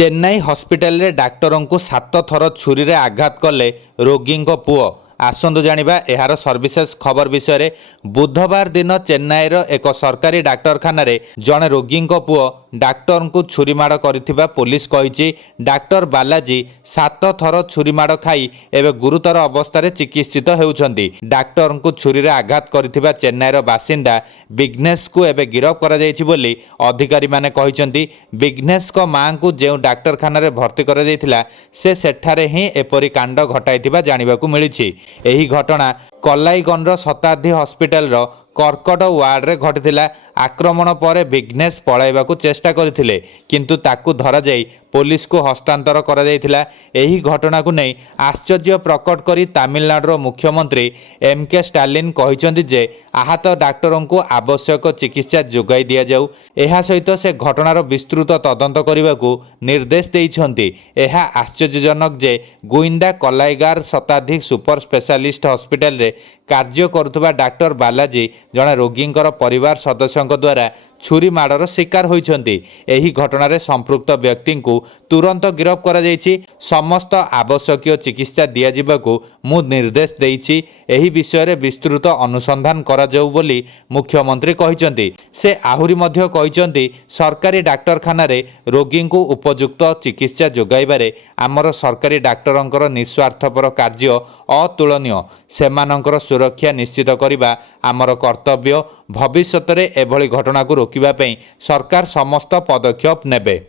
Chennai hospital रे डाक्टरों को 7 थर छुरी रे आघात कले रोगी पुओ। आसंतु जानिबा एहार सर्विसेस खबर विषय रे। बुधवार दिन चेन्नईर एक सरकारी डाक्तरखाना रे जणे रोगी पुओ डाक्टर को छुरी माड़ करिथिबा पुलिस कहिछि। डाक्टर बालाजी 7 थर छुरी माड़ खाई एवं गुरुतर अवस्था रे चिकित्सित हेउछन्ति। डाक्टर को छुरी रे आघात करिथिबा चेन्नईर बासिंदा विघ्नेश को एवं गिरफ करा जायछि बोली अधिकारी माने कहिसन्ति। विघ्नेश को मां को जे डाक्तरखाना रे भर्ती करा जायथिला से सेठारे ही एपरि कांड घटाइथिबा जानिबाकू मिलिछि। एही घटना कलाईगंजर शताब्दी हॉस्पिटल रो कर्कट वार्ड रे घटिथिला। आक्रमण पर विघ्नेश पळाइबाकू चेष्टा करथिले किंतु ताकू धरा जाई पुलिस को हस्तांतर करा जायथिला। एही घटना को नहीं आश्चर्य प्रकट करी तमिलनाडुर मुख्यमंत्री एम.के. स्टालिन कहिसन्ति जे आहत डाक्टरों को आवश्यक चिकित्सा जोगाई दिया जाऊ। एहा सहित से घटनार विस्तृत तदंत करने निर्देश देइछन्ति। एहा आश्चर्यजनक जे गोइंदा कलाईगार शताब्दी सुपर स्पेशलिस्ट हॉस्पिटल रे कार्य करुवा डाक्टर बालाजी जड़े रोगींकर परिवार सदस्यों द्वारा छुरी माड़र शिकार होइछन्ति। एही घटना संपृक्त व्यक्ति को तुरंत गिरफ करा जायछि। समस्त आवश्यक चिकित्सा दिया जिबाकू मु निर्देश देइछि। एही विषय रे विस्तृत अनुसंधान करा जाऊ बोली मुख्यमंत्री कहिसन्ति। से आहुरी मध्य कहिसन्ति सरकारी डाक्तरखाना रे रोगी को उपयुक्त चिकित्सा जोगाइबारे आमर सरकारी डाक्तरंकर निस्वार्थपर कार्य अतुलनीय। सेमानंकर सुरक्षा निश्चित करिबा आमर कर्तव्य। भविष्य में एभली घटना को रोकिबा पई सरकार समस्त पदक्षेप नेबे।